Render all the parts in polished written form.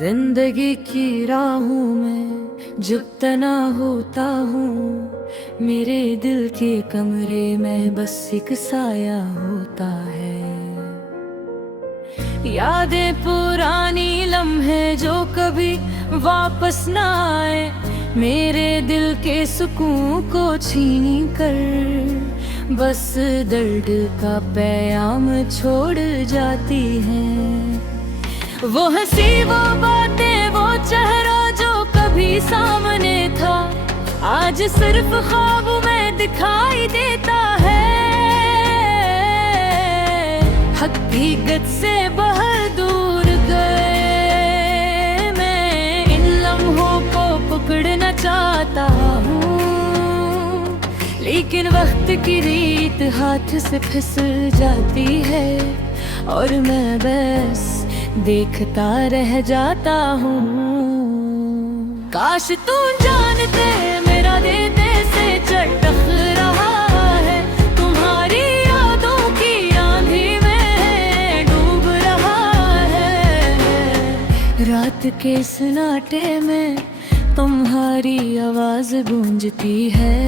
जिंदगी की राहों में जब तना होता हूँ, मेरे दिल के कमरे में बस एक साया होता है। यादें पुरानी लम्हे जो कभी वापस ना आए, मेरे दिल के सुकून को छीन कर बस दर्द का पैगाम छोड़ जाती है। वो हंसी, वो बातें, वो चेहरा जो कभी सामने था, आज सिर्फ ख्वाब में दिखाई देता है। हकीकत से बहुत दूर गए, मैं इन लम्हों को पकड़ना चाहता हूँ, लेकिन वक्त की रीत हाथ से फिसल जाती है और मैं बस देखता रह जाता हूँ। काश तू जानते मेरा दिल से चटक रहा है, तुम्हारी यादों की आंधी में डूब रहा है। रात के सन्नाटे में तुम्हारी आवाज गूंजती है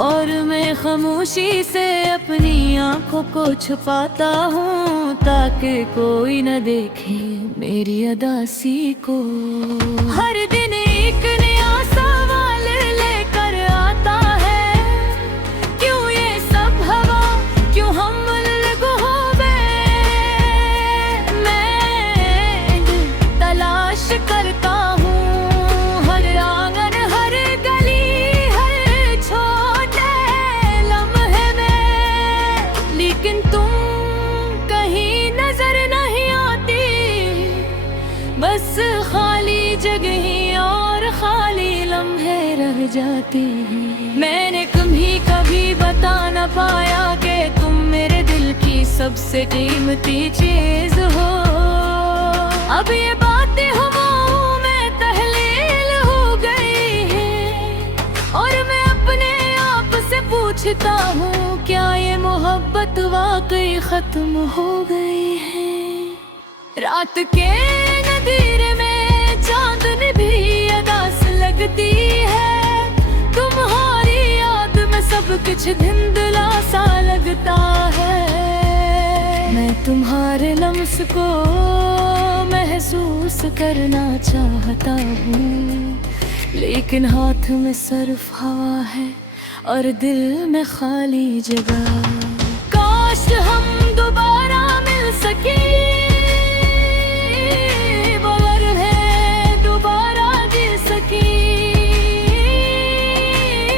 और मैं खामोशी से अपनी आंखों को छुपाता हूँ, ताकि कोई न देखे मेरी उदासी को। हर दिन एक नया सवाल लेकर आता है, क्यों ये सब हवा, क्यों हम अलग हो गए। मैं तलाश करता हूँ हर आंगन, हर गली, लेकिन तुम कहीं नजर नहीं आती। बस खाली जगह और खाली लम्हे रह जाते हैं। मैंने कभी बता न पाया कि तुम मेरे दिल की सबसे कीमती चीज हो। अब ये बातें हवाओं में तहलील हो गई है और मैं अपने आप से पूछता हूँ, क्या ये मोहब्बत वाकई खत्म हो गई है। रात के नदीरे में चांदनी भी अदास लगती है, तुम्हारी याद में सब कुछ धुंधला सा लगता है। मैं तुम्हारे लम्स को महसूस करना चाहता हूँ, लेकिन हाथ में सिर्फ हवा है और दिल में खाली जगह। काश हम दोबारा मिल सके, वो लम्हे दोबारा जी सके,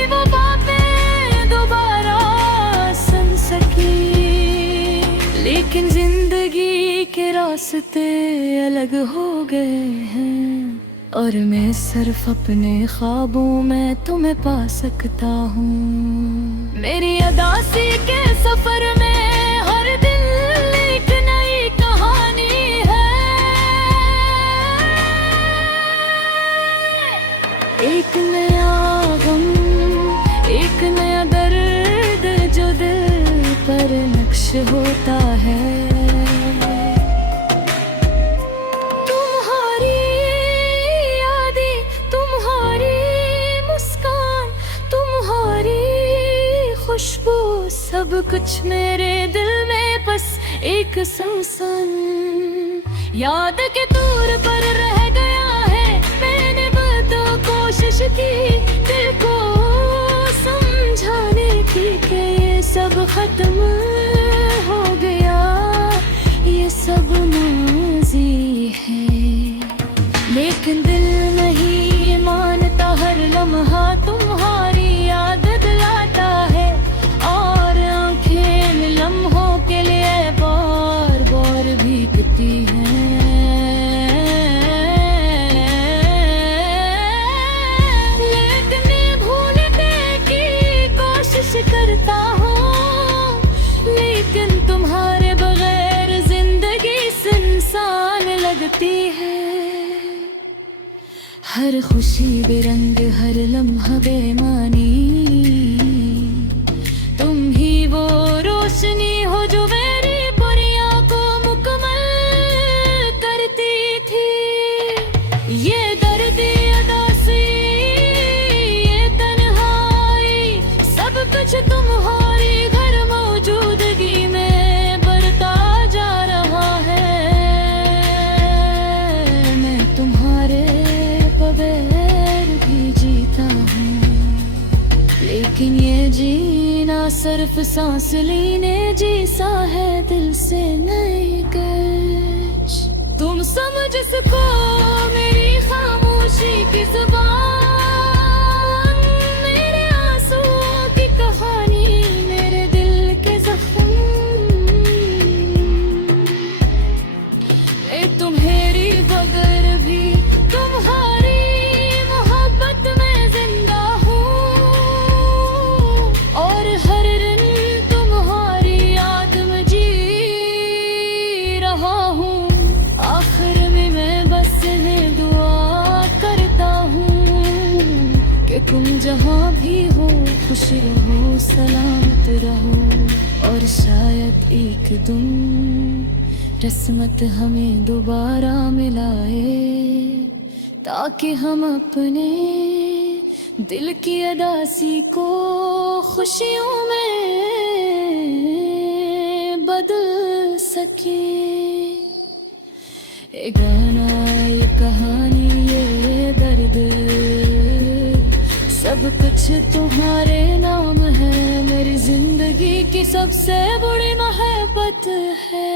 वो बातें दोबारा सुन सके। लेकिन जिंदगी के रास्ते अलग हो गए हैं और मैं सिर्फ अपने ख्वाबों में तुम्हें पा सकता हूँ। मेरी अदासी के सफर में हर दिन एक नई कहानी है, एक नया गम, एक नया दर्द जो दिल पर नक्श होता है। खुशबू सब कुछ मेरे दिल में बस एक सुनसान याद के तौर पर रह गया है। मैंने बता कोशिश की दिल को समझाने की कि ये सब खत्म हो गया, ये सब माज़ी है। लेकिन दिल नहीं मानता, हर लम्हा तुम्हारी याद दिलाता है और आंखें लम्हों के लिए बार बार भीगती हैं। लेकिन भूलने की हर खुशी बेरंग, हर लम्हा बेमानी, तुम ही वो रोशनी हो जो मेरी बुरिया को मुकम्मल करती थी। ये दर्द अदासी, ये तन्हाई, सब कुछ तुम्हारी घर मौजूदगी में बढ़ता जा रहा है। मैं तुम्हारे बगैर भी जीता हूँ, लेकिन ये जीना सिर्फ सांस लेने जैसा है, दिल से नहीं कुछ। तुम समझ सको मेरी खामोशी की जुबान, मेरे आंसुओं की कहानी, मेरे दिल के जख्म। तुम्हारी बगैर भी तुम्हारी मोहब्बत में जिंदा हूँ, और हर दिन तुम्हारी याद में जी रहा हूँ। आखिर में मैं बस इन्हें दुआ करता हूँ कि तुम जहाँ भी हो खुश रहो, सलामत रहो, और शायद एक दिन किस्मत हमें दोबारा मिलाए, ताकि हम अपने दिल की अदासी को खुशियों में बदल सके। ये गाना, ये कहानी, ये दर्द, सब कुछ तुम्हारे नाम है। मेरी जिंदगी की सबसे बड़ी मोहब्बत है।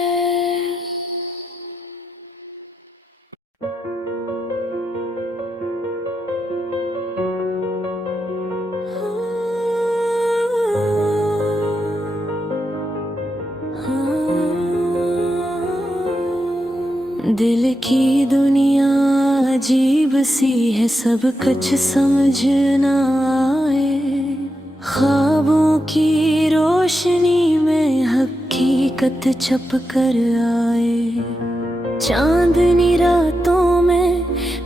दिल की दुनिया अजीब सी है, सब कुछ समझ ना आए। ख्वाबों की रोशनी में हकीकत छप कर आए। चांदनी रातों में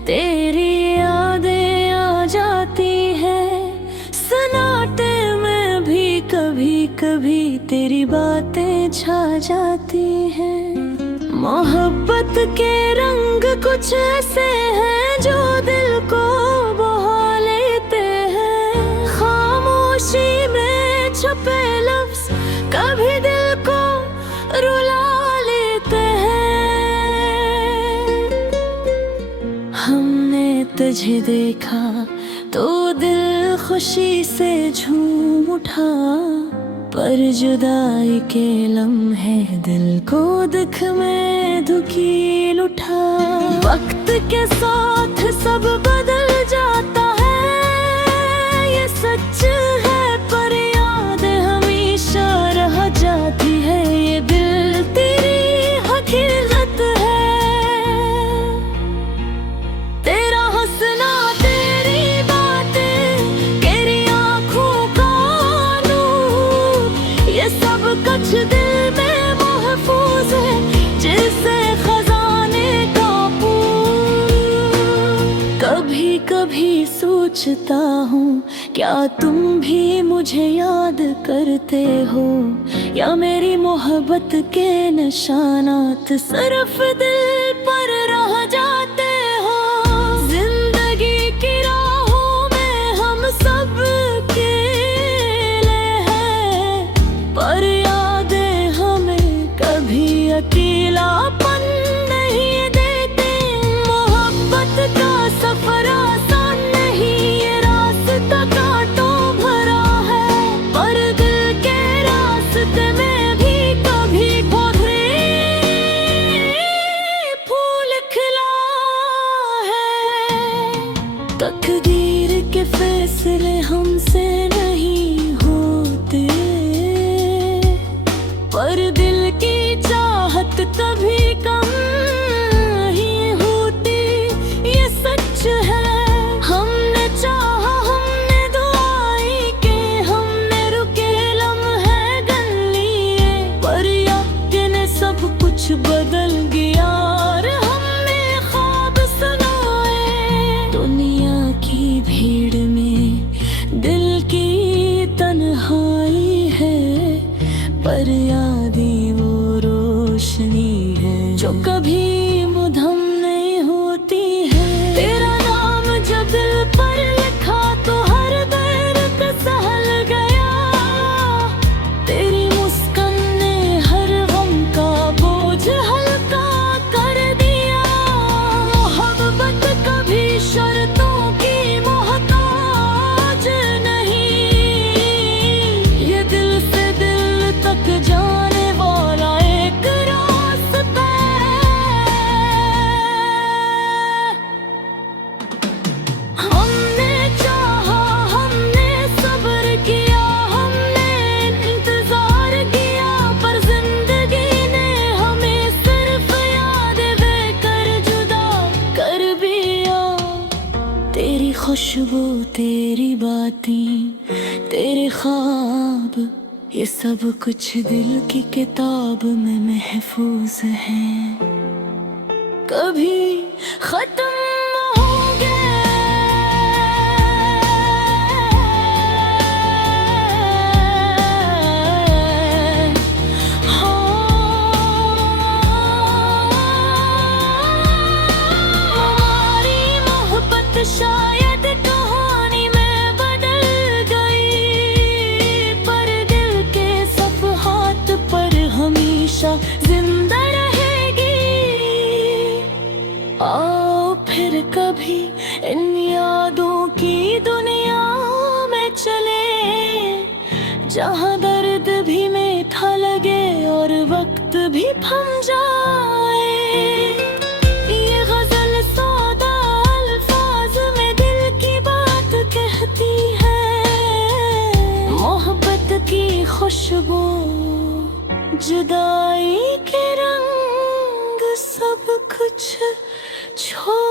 तेरी यादें आ जाती है, सन्नाटे में भी कभी कभी तेरी बातें छा जाती हैं। मोहब्बत के रंग कुछ ऐसे हैं जो दिल को बहा लेते हैं। खामोशी में छुपे लफ्ज कभी दिल को रुला लेते हैं। हमने तुझे देखा तो दिल खुशी से झूम उठा, पर जुदाई के लम्हे दिल को दुख में धुकील उठा। वक्त के साथ सब बदल जाता है, ये सच है, पर याद हमेशा रह जाती है। ये दिल तेरी हकीकत है, तेरा हंसना, तेरी बातें, तेरी आँखों का नूर, ये सब कुछ दिल में महफूज है, जैसे खजाने का पूर। कभी कभी सोचता हूँ क्या तुम भी मुझे याद करते हो, या मेरी मोहब्बत के निशानात सिर्फ दिल पर रह जाते हो। जिंदगी की राहों में हम सब अकेले हैं, पर यादें हमें कभी अकेलापन नहीं देते। मोहब्बत का सफर आसान नहीं, ये रास्ता कांटों भरा है, पर दिल के रास्ते में भी कभी पौधे फूल खिला है। तकदीर के फैसले हमसे नहीं होते, पर दिल की चाहत कभी कम नहीं होती। ये सच है, हमने चाहा, हमने दुआई के, हमने रुके लम्हे गन लिए, पर यकीन सब कुछ बदल गया और हमने ख्वाब सुनाए। दुनिया तेरा नाम जब दिल पर लिखा तो हर दर्द सहल गया। तेरी मुस्कान ने हर गम का बोझ हल्का कर दिया। मोहब्बत कभी शर्तों की मोहताज नहीं, ये दिल से दिल तक जाने वाला एक रास्ता है। हमने चाहा, हमने सब्र किया, हमने इंतजार किया, पर जिंदगी ने हमें सिर्फ याद देकर जुदा कर दिया। तेरी खुशबू, तेरी बातें, तेरे ख्वाब, ये सब कुछ दिल की किताब में महफूज है। कभी खत्म होंगे, हमारी मोहब्बत शायद कहानी में बदल गई, पर दिल के सफ़हात पर हमेशा जिंदा रहेगी। आओ फिर कभी इन यादों की दुनिया में चले, जहाँ दर्द भी मीठा लगे और वक्त भी थम जाए। ये गजल सौदा अल्फाज में दिल की बात कहती है। मोहब्बत की खुशबू, जुदाई के रंग, सब कुछ छोड़